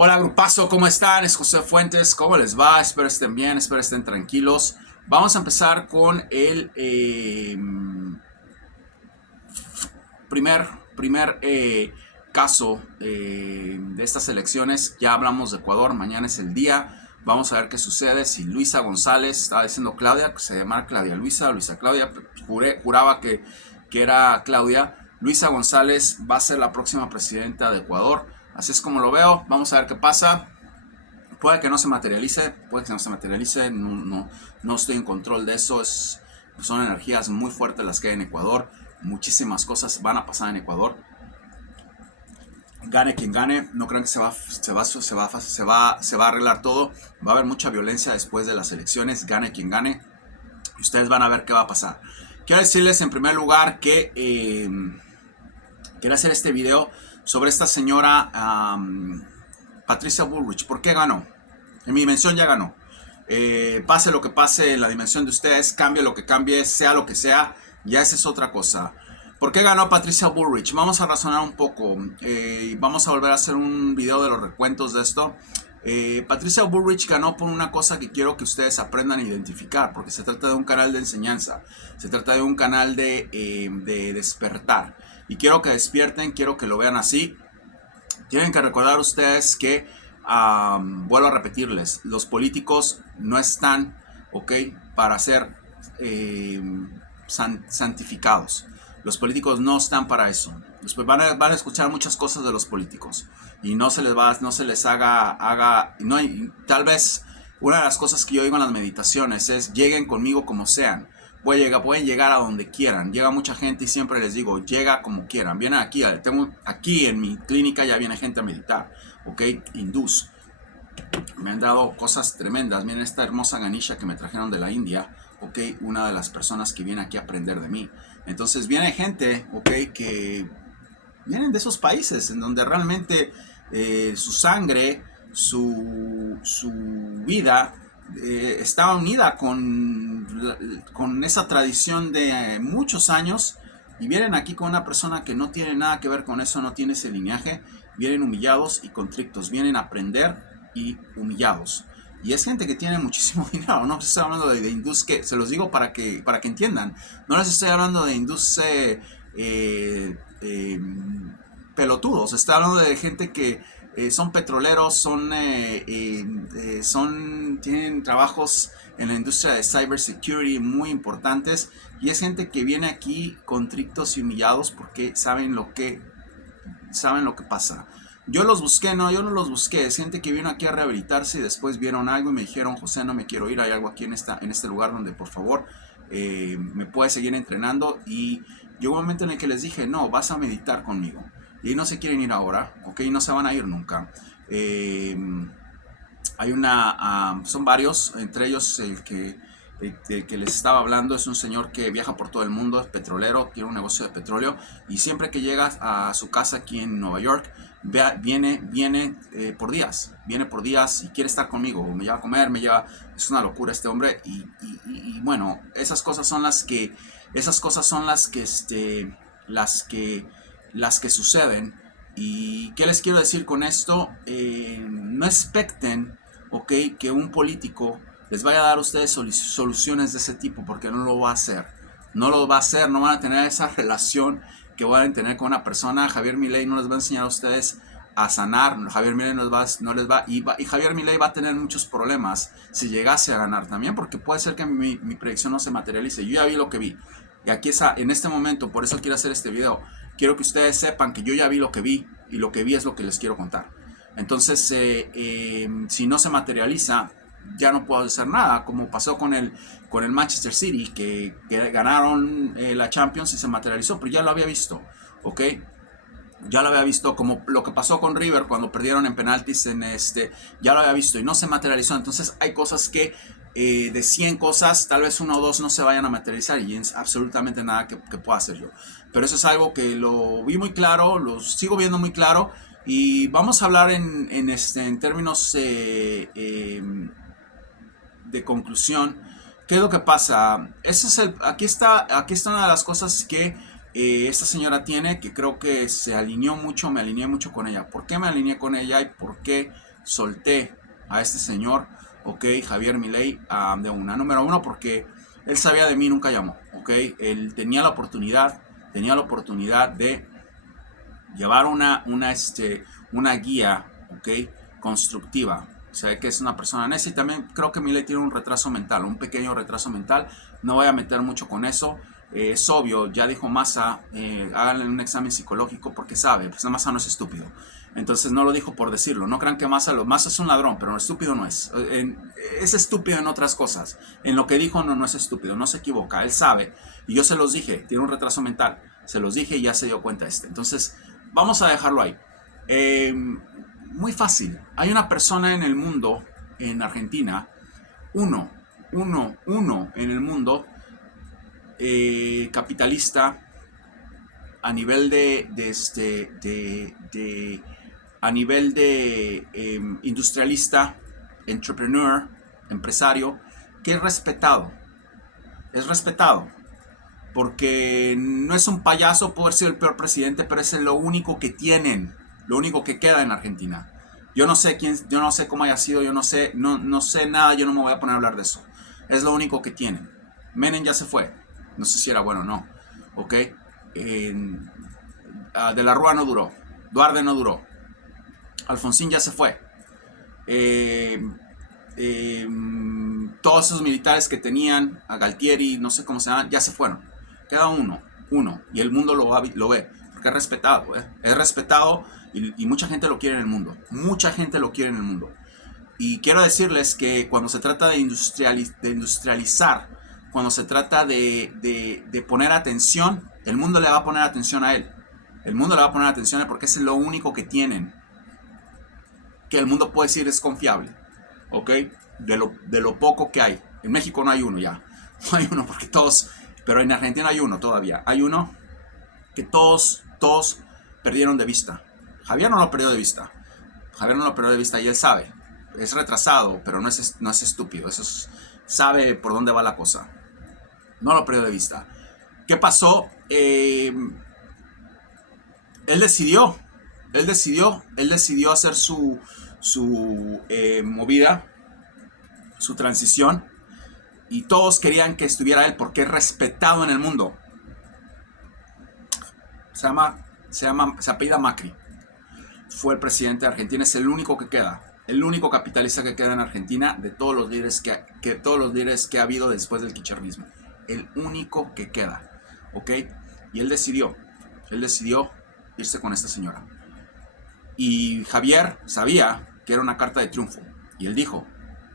Hola grupazo, ¿cómo están? Es José Fuentes, ¿cómo les va? Espero estén bien, espero estén tranquilos. Vamos a empezar con el primer caso de estas elecciones. Ya hablamos de Ecuador, mañana es el día. Vamos a ver qué sucede si Luisa González, estaba diciendo Claudia, que se llama Claudia Luisa, Luisa Claudia, juraba que era Claudia. Luisa González va a ser la próxima presidenta de Ecuador. Así es como lo veo. Vamos a ver qué pasa. Puede que no se materialice, puede que no se materialice, no estoy en control de eso. Son energías muy fuertes las que hay en Ecuador. Muchísimas cosas van a pasar en Ecuador. Gane quien gane, no crean que se va a arreglar todo. Va a haber mucha violencia después de las elecciones. Gane quien gane. Y ustedes van a ver qué va a pasar. Quiero decirles en primer lugar que quiero hacer este video sobre esta señora Patricia Bullrich. ¿Por qué ganó? En mi dimensión ya ganó. Pase lo que pase en la dimensión de ustedes, cambie lo que cambie, sea lo que sea, ya esa es otra cosa. ¿Por qué ganó Patricia Bullrich? Vamos a razonar un poco. Vamos a volver a hacer un video de los recuentos de esto. Patricia Bullrich ganó por una cosa que quiero que ustedes aprendan a identificar, porque se trata de un canal de enseñanza, se trata de un canal de despertar. Y quiero que despierten, quiero que lo vean así. Tienen que recordar ustedes que, vuelvo a repetirles, los políticos no están, ok, para ser santificados. Los políticos no están para eso. Después van a escuchar muchas cosas de los políticos y no se les haga no, tal vez una de las cosas que yo digo en las meditaciones es: lleguen conmigo como sean. Pueden llegar a donde quieran. Llega mucha gente y siempre les digo: llega como quieran. Vienen aquí, tengo aquí en mi clínica ya viene gente a meditar, ok, hindús. Me han dado cosas tremendas. Miren esta hermosa Ganesha que me trajeron de la India, ok, una de las personas que viene aquí a aprender de mí. Entonces viene gente, ok, que vienen de esos países en donde realmente su sangre, su vida estaba unida con esa tradición de muchos años, y vienen aquí con una persona que no tiene nada que ver con eso, no tiene ese lineaje. Vienen humillados y contrictos, vienen a aprender y humillados. Y es gente que tiene muchísimo dinero. No estoy hablando de hindús, que se los digo para que entiendan. No les estoy hablando de hindús eh, pelotudos. Estoy hablando de gente que son petroleros, tienen trabajos en la industria de cybersecurity muy importantes. Y es gente que viene aquí contrictos y humillados porque saben lo que pasa. Yo los busqué, no, yo no los busqué. Es gente que vino aquí a rehabilitarse y después vieron algo y me dijeron: José, no me quiero ir, hay algo aquí en este lugar donde por favor me puedes seguir entrenando. Y llegó un momento en el que les dije: no, vas a meditar conmigo. Y no se quieren ir ahora, ok, no se van a ir nunca. Son varios, entre ellos el que les estaba hablando es un señor que viaja por todo el mundo, es petrolero, tiene un negocio de petróleo, y siempre que llega a su casa aquí en Nueva York, viene viene por días y quiere estar conmigo, me lleva a comer, es una locura este hombre. Y bueno, esas cosas son las que suceden. ¿Y qué les quiero decir con esto? No expecten, ok, que un político les vaya a dar a ustedes soluciones de ese tipo, porque no lo va a hacer. No lo va a hacer, no van a tener esa relación que van a tener con una persona. Javier Milei no les va a enseñar a ustedes a sanar. Javier Milei y Javier Milei va a tener muchos problemas si llegase a ganar también, porque puede ser que mi predicción no se materialice. Yo ya vi lo que vi. Y aquí en este momento, por eso quiero hacer este video. Quiero que ustedes sepan que yo ya vi lo que vi, y lo que vi es lo que les quiero contar. Entonces, si no se materializa, ya no puedo hacer nada, como pasó con el Manchester City, que ganaron la Champions y se materializó, pero ya lo había visto, ¿ok? Ya lo había visto, como lo que pasó con River cuando perdieron en penaltis ya lo había visto y no se materializó. Entonces hay cosas que de 100 cosas, tal vez una o dos no se vayan a materializar, y es absolutamente nada que pueda hacer yo. Pero eso es algo que lo vi muy claro, lo sigo viendo muy claro, y vamos a hablar en términos de conclusión. ¿Qué es lo que pasa? Aquí está una de las cosas que esta señora tiene, que creo que se alineó mucho, me alineé mucho con ella. ¿Por qué me alineé con ella y por qué solté a este señor, ok, Javier Milei, de una. Número uno, porque él sabía de mí, nunca llamó, ok. Él tenía la oportunidad de llevar una guía, ok, constructiva. O sea, que es una persona necia, y también creo que Milei tiene un retraso mental, un pequeño retraso mental. No voy a meter mucho con eso. Es obvio, ya dijo Massa, háganle un examen psicológico porque sabe, pues Massa no es estúpido. Entonces no lo dijo por decirlo. No crean que Massa es un ladrón, pero estúpido no es. Es estúpido en otras cosas. En lo que dijo no es estúpido, no se equivoca, él sabe. Y yo se los dije, tiene un retraso mental. Se los dije y ya se dio cuenta Entonces, vamos a dejarlo ahí. Muy fácil. Hay una persona en el mundo, en Argentina, uno en el mundo, capitalista, a nivel a nivel de industrialista, entrepreneur, empresario, que es respetado, porque no es un payaso, puede ser el peor presidente, pero es lo único que tienen, lo único que queda en Argentina. Yo no sé cómo haya sido, yo no sé nada, yo no me voy a poner a hablar de eso. Es lo único que tienen. Menem ya se fue, no sé si era bueno o no, ok. De la Rúa no duró, Duarte no duró, Alfonsín ya se fue. Todos esos militares que tenían, a Galtieri, no sé cómo se llaman, ya se fueron. Queda uno, y el mundo lo ve, porque es respetado y mucha gente lo quiere en el mundo, Y quiero decirles que cuando se trata de industrializar, cuando se trata de poner atención, el mundo le va a poner atención a él. El mundo le va a poner atención a él porque es lo único que tienen, que el mundo puede decir es confiable, ¿ok? De lo poco que hay. En México no hay uno ya, no hay uno porque todos, pero en Argentina hay uno todavía. Hay uno que todos perdieron de vista. Javier no lo perdió de vista. Y él sabe. Es retrasado, pero no es estúpido. Sabe por dónde va la cosa. No lo perdió de vista. ¿Qué pasó? Él decidió hacer su movida, su transición, y todos querían que estuviera él porque es respetado en el mundo. Se apellida Macri. Fue el presidente de Argentina, es el único que queda, el único capitalista que queda en Argentina de todos los líderes que ha habido después del kirchnerismo. El único que queda, ¿ok? Y él decidió irse con esta señora. Y Javier sabía que era una carta de triunfo. Y él dijo,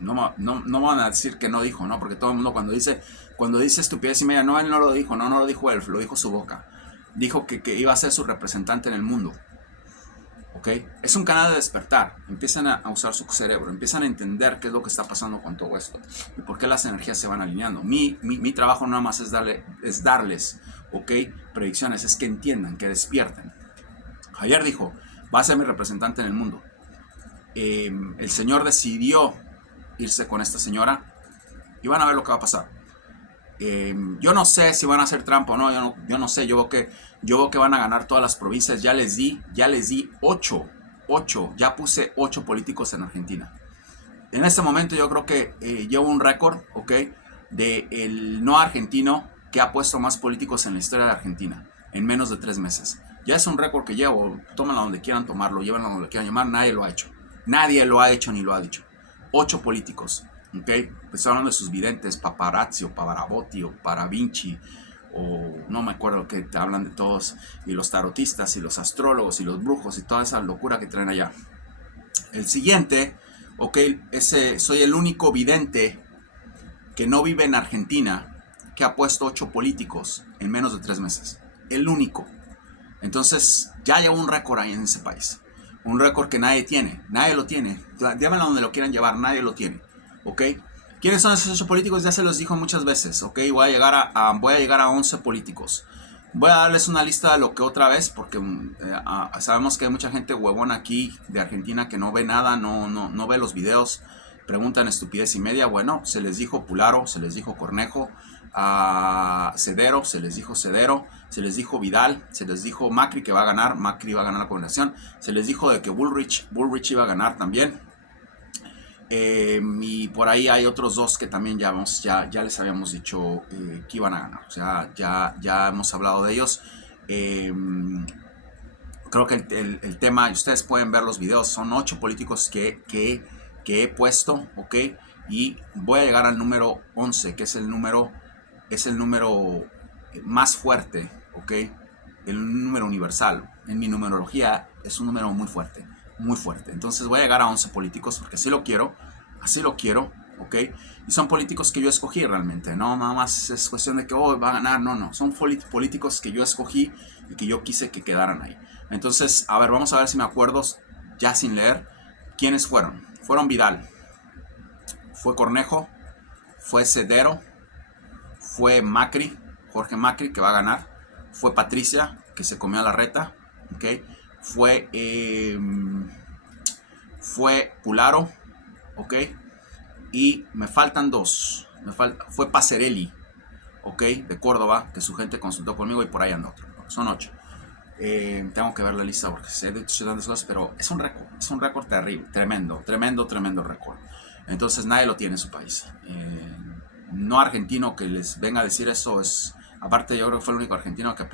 no van a decir que no dijo, ¿no? Porque todo el mundo cuando dice estupidez y media, no, él no lo dijo, no lo dijo él, lo dijo su boca. Dijo que iba a ser su representante en el mundo. ¿Ok? Es un canal de despertar. Empiezan a usar su cerebro, empiezan a entender qué es lo que está pasando con todo esto y por qué las energías se van alineando. Mi trabajo nada más es darles, ¿ok? Predicciones, es que entiendan, que despierten. Javier dijo, va a ser mi representante en el mundo. El señor decidió irse con esta señora y van a ver lo que va a pasar. Yo no sé si van a hacer trampa o no, yo no sé, yo veo que van a ganar todas las provincias. Ya les di 8, ya puse 8 políticos en Argentina. En este momento yo creo que llevo un récord, ¿ok? De el no argentino que ha puesto más políticos en la historia de Argentina en menos de 3 meses. Ya es un récord que llevo, tómenlo donde quieran tomarlo, llévenlo donde quieran llamar, nadie lo ha hecho ni lo ha dicho. 8 políticos, ¿ok? Pues hablando de sus videntes, Paparazzi o Pavarotti o Paravinci, o no me acuerdo que te hablan de todos, y los tarotistas y los astrólogos y los brujos y toda esa locura que traen allá. El siguiente, ok, soy el único vidente que no vive en Argentina que ha puesto 8 políticos en menos de 3 meses. El único. Entonces ya llevo un récord ahí en ese país. Un récord que nadie lo tiene. Llévenlo donde lo quieran llevar, nadie lo tiene. ¿Ok? ¿Quiénes son esos 8 políticos? Ya se los dijo muchas veces. ¿Ok? Voy a llegar a 11 políticos. Voy a darles una lista de lo que otra vez, porque sabemos que hay mucha gente huevona aquí de Argentina que no ve nada, no ve los videos, preguntan estupidez y media. Bueno, se les dijo Pularo, se les dijo Cornejo, Cedero, se les dijo Vidal, se les dijo Macri que va a ganar, Macri va a ganar la gobernación, se les dijo de que Bullrich iba a ganar también, Y por ahí hay otros dos que también ya les habíamos dicho que iban a ganar. O sea, ya hemos hablado de ellos. Eh, Creo que el tema, y ustedes pueden ver los videos, son 8 políticos que he puesto, ¿ok? Y voy a llegar al número 11, que es el número más fuerte, ¿ok? El número universal. En mi numerología es un número muy fuerte, muy fuerte. Entonces voy a llegar a 11 políticos porque así lo quiero, ¿ok? Y son políticos que yo escogí realmente, no nada más es cuestión de que va a ganar, no, son políticos que yo escogí y que yo quise que quedaran ahí. Entonces, a ver, vamos a ver si me acuerdo, ya sin leer, quiénes fueron. Fueron Vidal, fue Cornejo, fue Cedero, fue Macri, Jorge Macri, que va a ganar, fue Patricia, que se comió a la reta, ¿ok? Fue Pularo, ¿ok? Y me faltan dos. Fue Pacerelli, ¿ok? De Córdoba, que su gente consultó conmigo y por ahí anda otro. Son 8. Tengo que ver la lista porque sé de tantas cosas, pero es un récord terrible, tremendo récord. Entonces nadie lo tiene en su país. No argentino que les venga a decir eso es... Aparte yo creo que fue el único argentino que a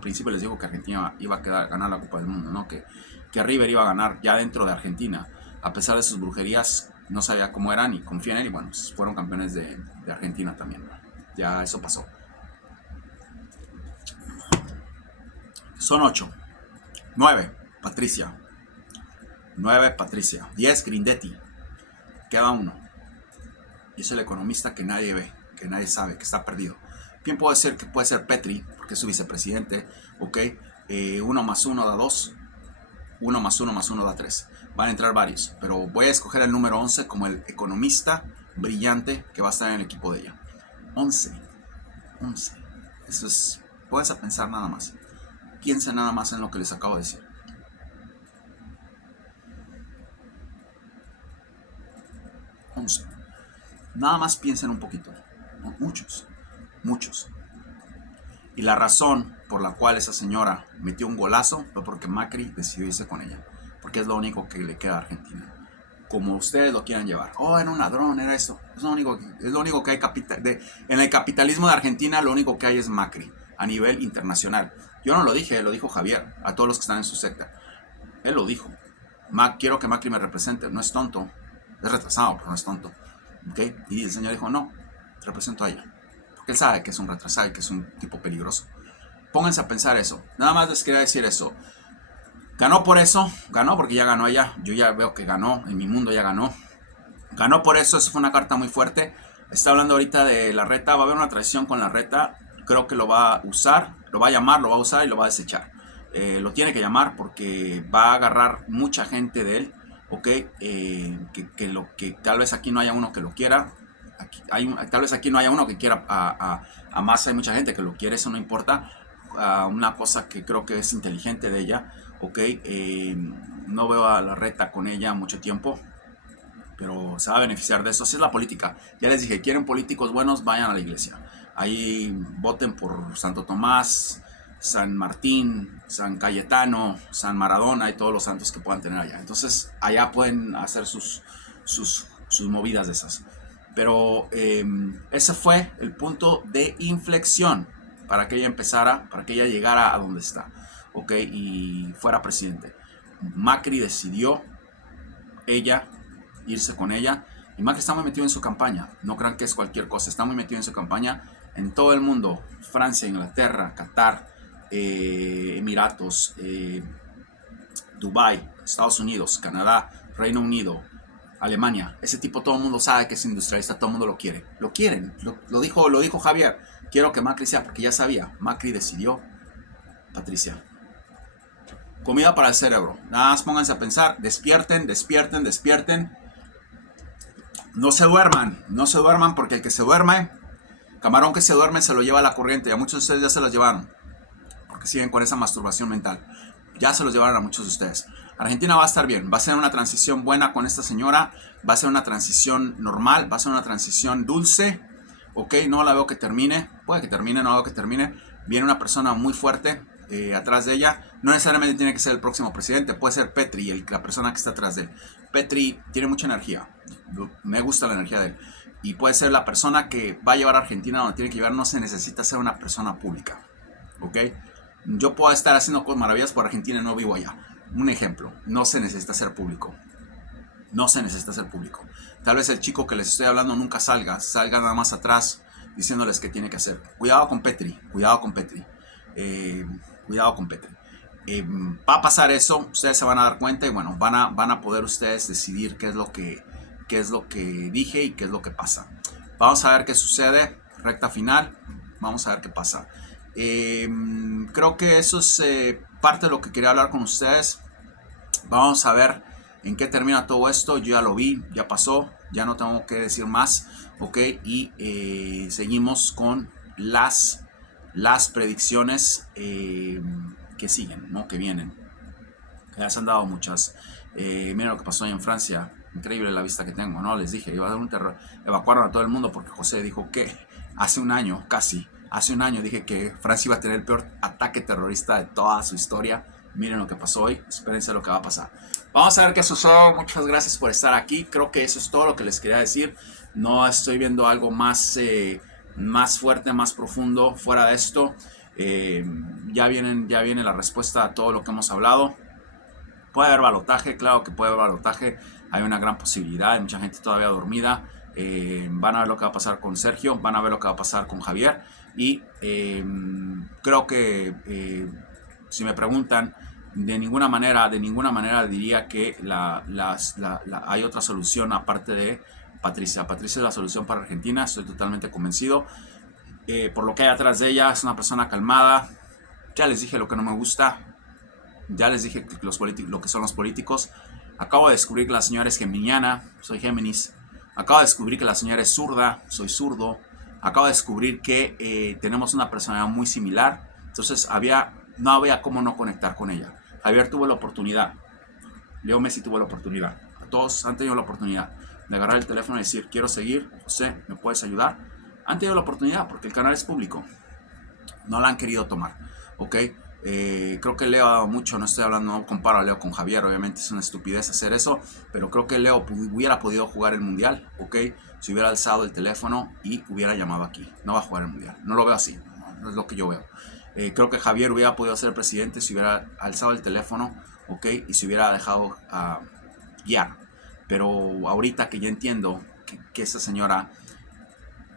principio les digo que Argentina iba a ganar la Copa del Mundo, ¿no? Que River iba a ganar ya dentro de Argentina. A pesar de sus brujerías, no sabía cómo eran y confía en él y bueno, pues fueron campeones de Argentina también, ¿no? Ya eso pasó. Son 8. 9, Patricia. 9, Patricia. 10, Grindetti. Queda uno. Y es el economista que nadie ve, que nadie sabe, que está perdido. ¿Quién puede ser? Que puede ser Petri, porque es su vicepresidente. Ok. 1 más 1 da 2. 1 más 1 más 1 da 3. Van a entrar varios. Pero voy a escoger el número 11 como el economista brillante que va a estar en el equipo de ella. 11. 11. Eso es... Puedes a pensar nada más. Piensen nada más en lo que les acabo de decir. 11. Nada más piensen un poquito. Muchos. Y la razón por la cual esa señora metió un golazo fue porque Macri decidió irse con ella. Porque es lo único que le queda a Argentina. Como ustedes lo quieran llevar. Era un ladrón, era eso. Es lo único que hay en el capitalismo de Argentina, lo único que hay es Macri. A nivel internacional. Yo no lo dije, lo dijo Javier. A todos los que están en su secta. Él lo dijo. Quiero que Macri me represente. No es tonto. Es retrasado, pero no es tonto. ¿Okay? Y el señor dijo, no, represento a ella. Porque él sabe que es un retrasado y que es un tipo peligroso. Pónganse a pensar eso. Nada más les quería decir eso. Ganó por eso. Ganó porque ya ganó ella. Yo ya veo que ganó. En mi mundo ya ganó. Ganó por eso. Eso fue una carta muy fuerte. Está hablando ahorita de la reta. Va a haber una traición con la reta. Creo que lo va a usar. Lo va a llamar, lo va a usar y lo va a desechar. Lo tiene que llamar porque va a agarrar mucha gente de él. Ok, que tal vez aquí no haya uno que lo quiera. Tal vez aquí no haya uno que quiera a Massa. Hay mucha gente que lo quiere, eso no importa. Una cosa que creo que es inteligente de ella. Ok, no veo a la reta con ella mucho tiempo, pero se va a beneficiar de eso. Así es la política. Ya les dije, quieren políticos buenos, vayan a la iglesia. Ahí voten por Santo Tomás, San Martín, San Cayetano, San Maradona y todos los santos que puedan tener allá. Entonces allá pueden hacer sus movidas de esas. Pero ese fue el punto de inflexión para que ella empezara, para que ella llegara a donde está, ¿ok? Y fuera presidente. Macri decidió ella irse con ella. Y Macri está muy metido en su campaña. No crean que es cualquier cosa. Está muy metido en su campaña en todo el mundo. Francia, Inglaterra, Qatar, Emiratos, Dubai, Estados Unidos, Canadá, Reino Unido, Alemania. Ese tipo todo el mundo sabe que es industrialista. Todo el mundo lo quiere. Lo quieren. Lo dijo Javier. Quiero que Macri sea, porque ya sabía. Macri decidió. Patricia. Comida para el cerebro. Nada más pónganse a pensar. Despierten. No se duerman porque el que se duerme, camarón que se duerme se lo lleva a la corriente. Y a muchos de ustedes ya se los llevaron. Porque siguen con esa masturbación mental. Ya se los llevaron a muchos de ustedes. Argentina va a estar bien. Va a ser una transición buena con esta señora. Va a ser una transición normal. Va a ser una transición dulce. Ok, no la veo que termine. Puede que termine, no la veo que termine. Viene una persona muy fuerte atrás de ella. No necesariamente tiene que ser el próximo presidente. Puede ser Petri, la persona que está atrás de él. Petri tiene mucha energía. Me gusta la energía de él. Y puede ser la persona que va a llevar a Argentina donde tiene que llevar. No se necesita ser una persona pública. ¿Ok? Yo puedo estar haciendo cosas maravillas por Argentina y no vivo allá. Un ejemplo, no se necesita ser público. No se necesita ser público. Tal vez el chico que les estoy hablando nunca salga nada más atrás diciéndoles qué tiene que hacer. Cuidado con Petri, cuidado con Petri. Cuidado con Petri. Va a pasar eso, ustedes se van a dar cuenta y bueno, van a poder ustedes decidir qué es lo que dije y qué es lo que pasa. Vamos a ver qué sucede, recta final, vamos a ver qué pasa. Creo que eso es parte de lo que quería hablar con ustedes. Vamos a ver en qué termina todo esto. Yo ya lo vi, ya pasó, ya no tengo que decir más, ok, y seguimos con las predicciones que siguen, ¿no? Que vienen. Ya se han dado muchas. Miren lo que pasó ahí en Francia. Increíble la vista que tengo, ¿no? Les dije, iba a dar un terror. Evacuaron a todo el mundo porque José dijo que hace un año, casi, hace un año dije que Francia iba a tener el peor ataque terrorista de toda su historia. Miren lo que pasó hoy, espérense lo que va a pasar. Vamos a ver qué sucede. Muchas gracias por estar aquí. Creo que eso es todo lo que les quería decir. No estoy viendo algo más, más fuerte, más profundo fuera de esto. Ya viene la respuesta a todo lo que hemos hablado. Puede haber balotaje, claro que puede haber balotaje. Hay una gran posibilidad, hay mucha gente todavía dormida. Van a ver lo que va a pasar con Sergio, van a ver lo que va a pasar con Javier. Y creo que si me preguntan, de ninguna manera diría que hay otra solución aparte de Patricia. Patricia es la solución para Argentina, estoy totalmente convencido. Por lo que hay atrás de ella, es una persona calmada. Ya les dije lo que no me gusta. Ya les dije que lo que son los políticos. Acabo de descubrir que la señora es geminiana, soy Géminis. Acabo de descubrir que la señora es zurda, soy zurdo. Acabo de descubrir que tenemos una personalidad muy similar. Entonces no había cómo no conectar con ella. Javier tuvo la oportunidad. Leo Messi tuvo la oportunidad. A todos han tenido la oportunidad de agarrar el teléfono y decir, quiero seguir, José, ¿me puedes ayudar? Han tenido la oportunidad porque el canal es público. No la han querido tomar, ¿ok? Creo que Leo ha dado mucho, no estoy hablando, no comparo a Leo con Javier, obviamente es una estupidez hacer eso, pero creo que Leo hubiera podido jugar el mundial, ¿ok? Si hubiera alzado el teléfono y hubiera llamado aquí. No va a jugar el mundial, no lo veo así, no es lo que yo veo. Creo que Javier hubiera podido ser presidente si hubiera alzado el teléfono, ¿ok? Y se hubiera dejado guiar. Pero ahorita que ya entiendo que esa señora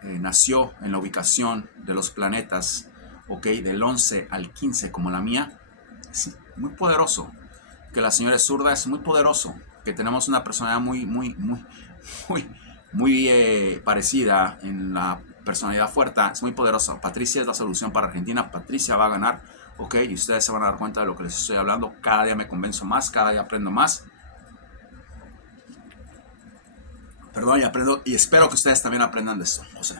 nació en la ubicación de los planetas, ok, del 11 al 15 como la mía, es muy poderoso. Que la señora es zurda es muy poderoso. Que tenemos una personalidad muy parecida en la personalidad fuerte, es muy poderosa. Patricia es la solución para Argentina. Patricia va a ganar, ok, y ustedes se van a dar cuenta de lo que les estoy hablando. Cada día me convenzo más, cada día aprendo más. Perdón, y aprendo y espero que ustedes también aprendan de esto, José.